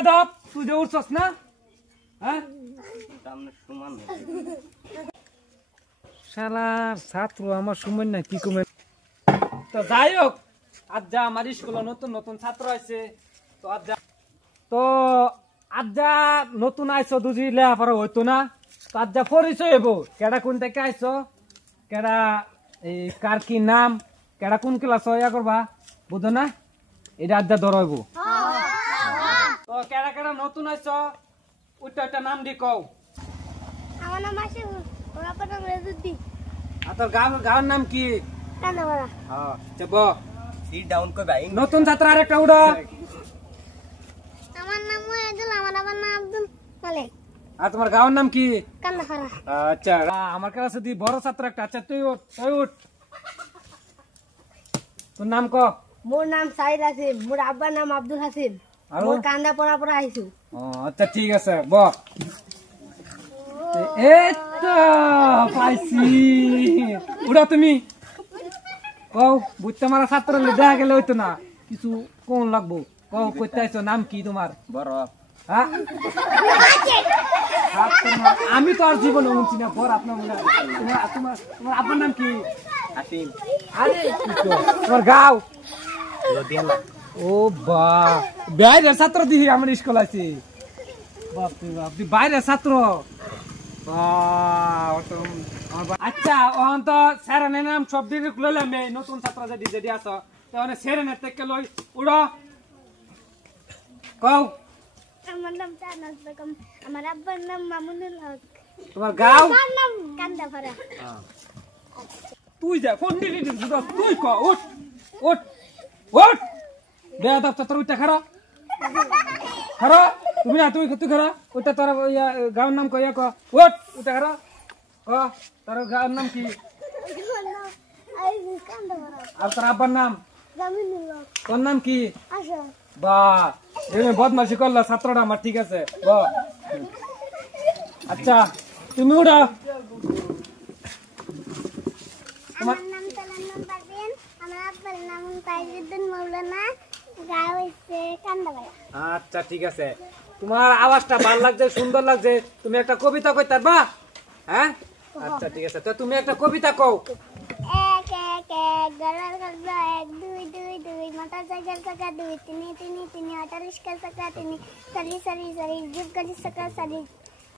বেয়াদব তুই যে উঠছস না হ্যাঁ শালার ছাত্র আমার সময় না কি কমে তো যাই হোক আজ যা আমার স্কুলে নতুন নতুন ছাত্র আছে তো আজ যা নতুন আইছো দুজি লেখাপড়া হইতো না তো আজ যা পরিচয় হইব কেডা কোন থেকে আইছো কেডা এই কার কি নাম কেডা কোন ক্লাস ইয়া করবা বুঝো না এটা আজ যা ধরইব তো কেডা কেডা নতুন আইছো ওইটা একটা নাম দি কও আমার নাম আছে ওরা পর নাম রেজুদ্দি আর তোর গাঁর নাম কি কান্দাপাড়া হ্যাঁ চব সিট ডাউন কই ভাই নতুন ছাত্র আরেকটা উড়ো আমার নাম মহিদুল আমার আবার নাম আব্দুল মালিক আর তোমার গাঁর নাম কি কান্দাপাড়া আচ্ছা আমার কাছে দি বড় ছাত্র একটা আচ্ছা তুই উঠ তোর নাম ক মোর নাম সাইদ হাসিম মোর আব্বার নাম আব্দুল হাসিম আর মোর কান্দাপাড়া পড়া আইছু আচ্ছা ঠিক আছে ব এই তো পাইছি উড়া তুমি কও বুঝতে মারা ছাত্র দেখা গেলে হইতো না কিছু কোন লাগবো কও কইতে আইছো নাম কি তোমার বড় হ্যাঁ আমি তো আর জীবনে শুনছি না বর আপনার মনে তোমার তোমার আপনার নাম কি আসিম আরে তোমার গাঁও লদিয়ালা ও বা বাইরের ছাত্র দিহি আমার স্কুল আছে বাপরে বাপ তুই বাইরের ছাত্র আচ্ছা ওখান তো স্যারের নাম সব দিন লইলাম নতুন ছাত্র যদি যদি আস তাহলে স্যারের থেকে লই উড়ো কও আমার নাম জান্নাত বেগম আমার আব্বার নাম মামুনুল হক তোমার গাঁও আমার নাম কান্দাপাড়া তুই যা ফোন দিলি তুই ক উঠ উঠ উঠ বেয়াদব ছাত্র উঠতে খারা খারা তুমি না তুই তুই খারা ওইটা তোর গাঁর নাম কইয়া ক উঠ উঠে খারা ক তোর গাঁর নাম কি কান্দাপাড়া আর তোর আব্বার নাম জামিনুল হক তোর নাম কি আসো বা এমনি বদমাশি করলা ছাত্রটা আমার ঠিক আছে ব আচ্ছা তুমি উঠা আমার নাম তালান্নুর পারভিন আমার আব্বার নাম তাইজুদ্দিন মাওলানা গাঁও হইছে কান্দাপাড়া আচ্ছা ঠিক আছে তোমার আওয়াজটা ভালো লাগছে সুন্দর লাগছে তুমি একটা কবিতা কইতে পারবা হ্যাঁ আচ্ছা ঠিক আছে তো তুমি একটা কবিতা কও এক এক এক গলার গল্প এক দুই দুই দুই মোটর সাইকেল চাকা দুই তিনি তিনি তিনি অটো রিক্সা চাকা তিনি সারি সারি সারি জিপ গাড়ি চাকা সারি